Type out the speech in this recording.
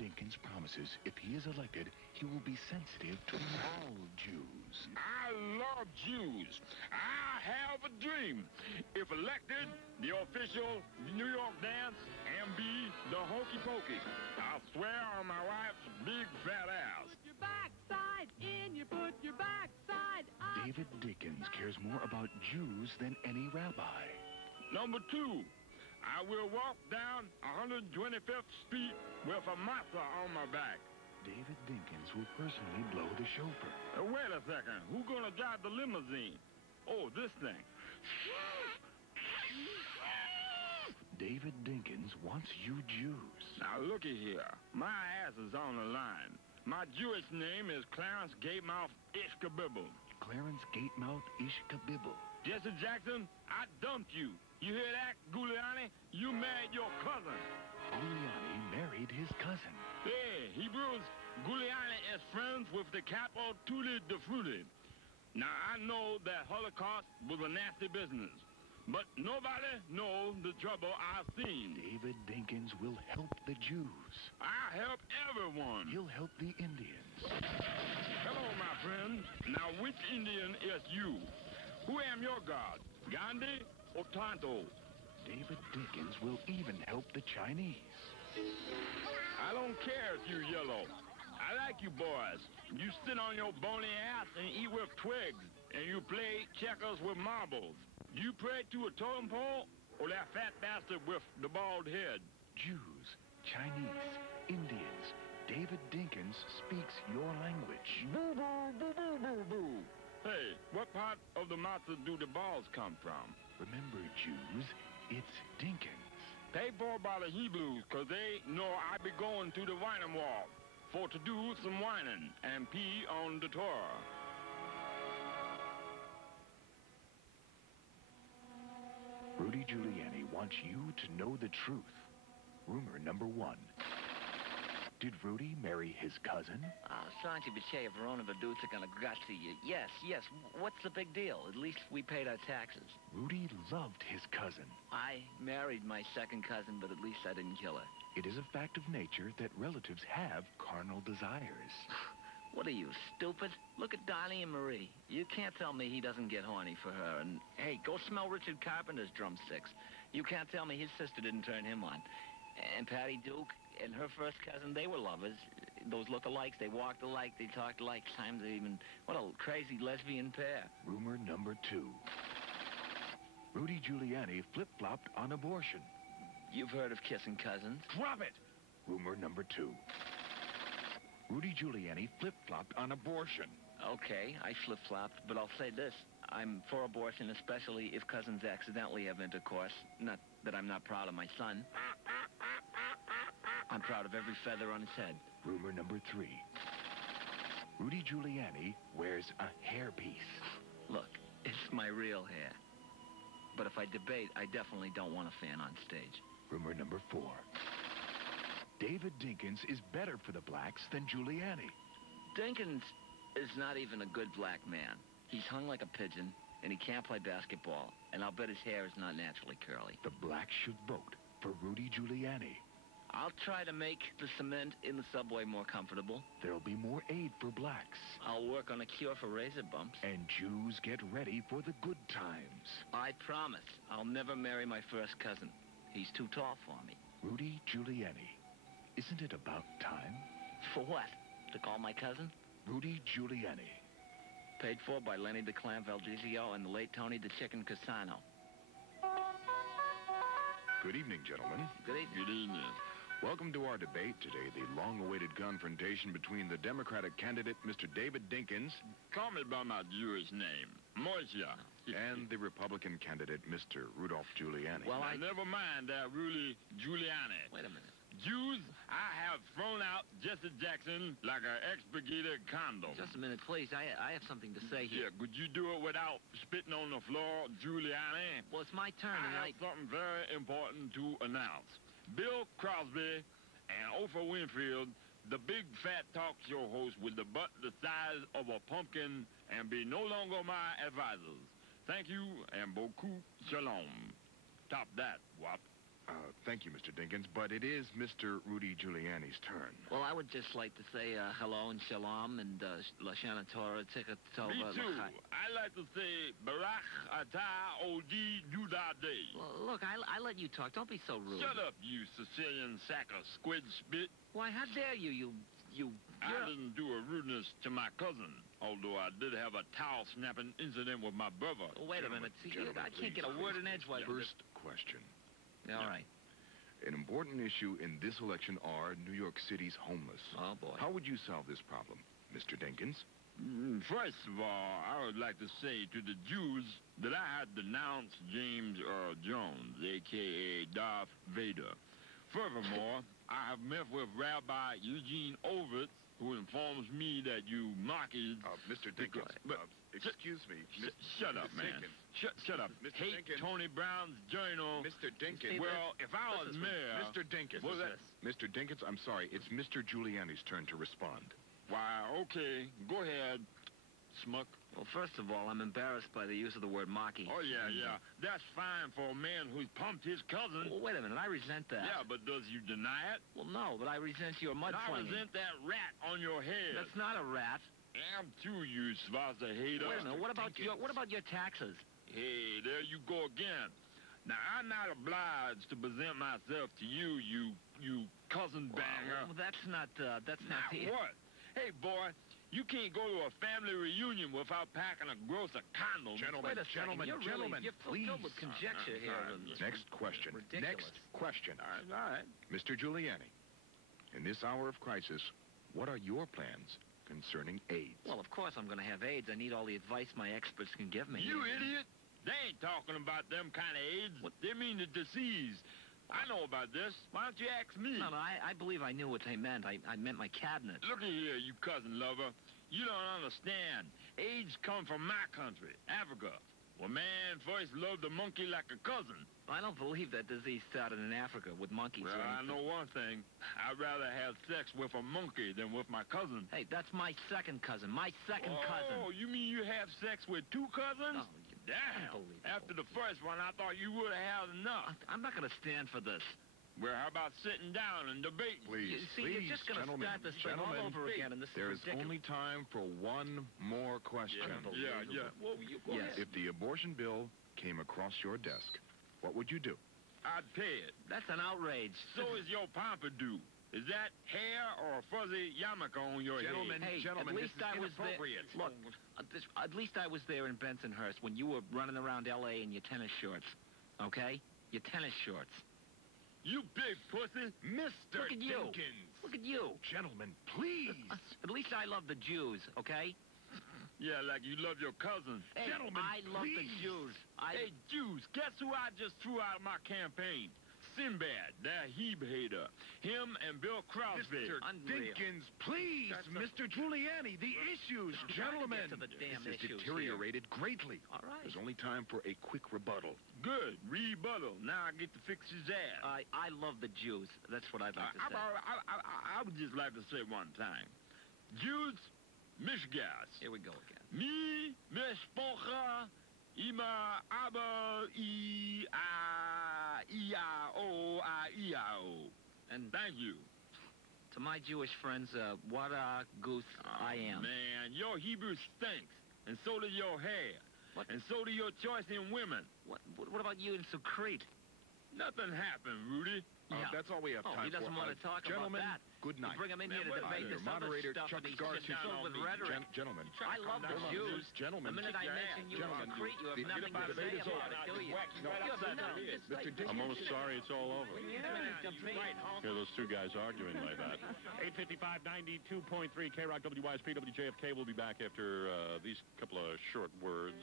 Dinkins promises if he is elected, he will be sensitive to all Jews. I love Jews. I have a dream. If elected, the official New York dance and be the hokey pokey. I swear on my wife's big fat ass. Put your backside in, you put your backside up. David Dinkins cares more about Jews than any rabbi. Number 2, I will walk down 125th Street with a matzah on my back. David Dinkins will personally blow the shofar. Wait a second. Who's gonna drive the limousine? Oh, this thing. David Dinkins wants you Jews. Now, looky here. My ass is on the line. My Jewish name is Clarence Gatemouth Ishkabibble. Clarence Gatemouth Ishkabibble. Jesse Jackson, I dumped you. You hear that, Giuliani? You married your cousin. Giuliani married his cousin. Hey, Hebrews, Giuliani is friends with the capo Tutti de Frutti. Now, I know that Holocaust was a nasty business, but nobody knows the trouble I've seen. David Dinkins will help the Jews. I help everyone. He'll help the Indians. Hello, my friend. Now, which Indian is you? Who am your god? Gandhi or Tonto? David Dinkins will even help the Chinese. I don't care if you're yellow. I like you boys. You sit on your bony ass and eat with twigs, and you play checkers with marbles. You pray to a totem pole or that fat bastard with the bald head? Jews, Chinese, Indians. David Dinkins speaks your language. Boo, boo, boo, boo, boo, boo. Hey, what part of the matzah do the balls come from? Remember, Jews, it's Dinkins. Paid for by the Hebrews, 'cause they know I be going to the whining wall for to do some whining and pee on the Torah. Rudy Giuliani wants you to know the truth. Rumor number 1. Did Rudy marry his cousin? Santi Bichea Verona Veduta gonna grazie. Yes. What's the big deal? At least we paid our taxes. Rudy loved his cousin. I married my second cousin, but at least I didn't kill her. It is a fact of nature that relatives have carnal desires. What are you, stupid? Look at Donnie and Marie. You can't tell me he doesn't get horny for her. And, hey, go smell Richard Carpenter's drumsticks. You can't tell me his sister didn't turn him on. And Patty Duke and her first cousin, they were lovers. Those look-alikes, they walked alike, they talked alike. Times they even... What a crazy lesbian pair. Rumor number 2. Rudy Giuliani flip-flopped on abortion. You've heard of kissing cousins. Drop it! Rumor number 2. Rudy Giuliani flip-flopped on abortion. Okay, I flip-flopped, but I'll say this. I'm for abortion, especially if cousins accidentally have intercourse. Not that I'm not proud of my son. I'm proud of every feather on his head. Rumor number 3. Rudy Giuliani wears a hairpiece. Look, it's my real hair. But if I debate, I definitely don't want a fan on stage. Rumor number 4. David Dinkins is better for the blacks than Giuliani. Dinkins is not even a good black man. He's hung like a pigeon, and he can't play basketball. And I'll bet his hair is not naturally curly. The blacks should vote for Rudy Giuliani. I'll try to make the cement in the subway more comfortable. There'll be more aid for blacks. I'll work on a cure for razor bumps. And Jews get ready for the good times. I promise I'll never marry my first cousin. He's too tall for me. Rudy Giuliani. Isn't it about time? For what? To call my cousin? Rudy Giuliani. Paid for by Lenny the Clam Valdizio and the late Tony the Chicken Casano. Good evening, gentlemen. Good evening. Good evening. Welcome to our debate today, the long-awaited confrontation between the Democratic candidate, Mr. David Dinkins, Call me by my Jewish name, Moshe. and the Republican candidate, Mr. Rudolph Giuliani. Well, Now, never mind that Rudy Giuliani. Wait a minute. Jews, I have thrown out Jesse Jackson like an expurgated condom. Just a minute, please. I have something to say here. Yeah, could you do it without spitting on the floor, Giuliani? Well, it's my turn, I and have something very important to announce. Bill Crosby and Oprah Winfield, the big fat talk show host with the butt the size of a pumpkin, and be no longer my advisors. Thank you, and beaucoup shalom. Top that, wop. thank you, Mr. Dinkins, but it is Mr. Rudy Giuliani's turn. Well, I would just like to say hello and shalom and Lashana Torah Tika Tova. Me too. I like to say Barak Atah Odi Dudade. Well, look, I let you talk. Don't be so rude. Shut up, you Sicilian sack of squid spit. Why, how dare you? I didn't do a rudeness to my cousin, although I did have a towel-snapping incident with my brother. Oh, wait a minute. See, I can't get a word in edgewise. First question. All right. An important issue in this election are New York City's homeless. Oh, boy. How would you solve this problem, Mr. Dinkins? First of all, I would like to say to the Jews that I had denounced James Earl Jones, a.k.a. Darth Vader. Furthermore, I have met with Rabbi Eugene Ovitz, who informs me that you monkeys... Mr. Dinkins, excuse me. Shut up, man. Shut up. Mr. Hate Dinkins. Tony Brown's journal. Mr. Dinkins. Well, if I was mayor... Mr. Dinkins. What's that? Mr. Dinkins, I'm sorry. It's Mr. Giuliani's turn to respond. Why, okay. Go ahead, Smuck. Well, first of all, I'm embarrassed by the use of the word mocky. Oh, yeah. That's fine for a man who's pumped his cousin. Well, wait a minute. I resent that. Yeah, but does you deny it? Well, no, but I resent your I mudslinging. resent that rat on your head. That's not a rat. I'm too, you Svasa hater. Wait a minute. What about your taxes? Hey, there you go again. Now, I'm not obliged to present myself to you, you cousin banger. Well, that's not Now what? Hey, boy, you can't go to a family reunion without packing a gross of condoms. Gentlemen, Wait a second. You're please. filled with conjecture here. Next question. Ridiculous. Next question. All right. Mr. Giuliani, in this hour of crisis, what are your plans concerning AIDS? Well, of course I'm going to have AIDS. I need all the advice my experts can give me. You idiot. They ain't talking about them kind of AIDS. They mean the disease. I know about this. Why don't you ask me? No, I believe I knew what they meant. I meant my cabinet. Look here, you cousin lover. You don't understand. AIDS come from my country, Africa. Well, man first loved a monkey like a cousin. I don't believe that disease started in Africa with monkeys. Well, or I anything. know one thing. I'd rather have sex with a monkey than with my cousin. Hey, that's my second cousin. My second cousin. Oh, you mean you have sex with two cousins? No, Damn. unbelievable. After the first one, I thought you would have had enough. I'm not going to stand for this. Well, how about sitting down and debating? Please, You're just going to start this thing all over again, and this there is is ridiculous. only time for one more question. Yeah. Well, you go Yes. ahead. If the abortion bill came across your desk, what would you do? I'd pay it. That's an outrage. So is your pompadour. Is that hair or a fuzzy yarmulke on your Gentlemen, head? Hey, Gentlemen, at least this is I was there. inappropriate. Look, at least I was there in Bensonhurst when you were running around L.A. in your tennis shorts. Okay? Your tennis shorts. You big pussy. Mr. Look at you. Dinkins. Look at you. Gentlemen, please. At least I love the Jews, okay? Yeah, like you love your cousin. Hey, Gentlemen, I love the please. Jews. Hey, Jews, guess who I just threw out of my campaign? Sinbad, that Heeb hater. Him and Bill Crosby. Mr. Unreal. Dinkins, please. That's Mr. Giuliani, the issues. I'm trying to Gentlemen, get to the damn this has issues deteriorated greatly. All right. There's only time for a quick rebuttal. Good. Rebuttal. Now I get to fix his ass. I love the Jews. That's what I'd like to say. I would just like to say one time. Jews, Michigas. Here we go again. Mi, Mishpocha, Ima, Abba, I-I-O. And Thank you. to my Jewish friends, what a goose I am. Man, your Hebrew stinks. And so does your hair. What? And so do your choice in women. What about you in Sucrete? Nothing happened, Rudy. Yeah. That's all we have time He doesn't for. want to talk Gentlemen, about that. good night. You bring him in here to Man, debate Your this other moderator, stuff, Chuck and he's Garcia. just filled with rhetoric. Gentlemen. I love the Jews. Gentlemen. The minute I mention you in Gentlemen, Sucrete, you have the nothing to say debate is about over. it, do you? You have nothing to say. Mr. I'm almost sorry it's all over. Right, Hear those two guys arguing like that. 855 92.3 KROC WYSP WJFK. We'll be back after these couple of short words.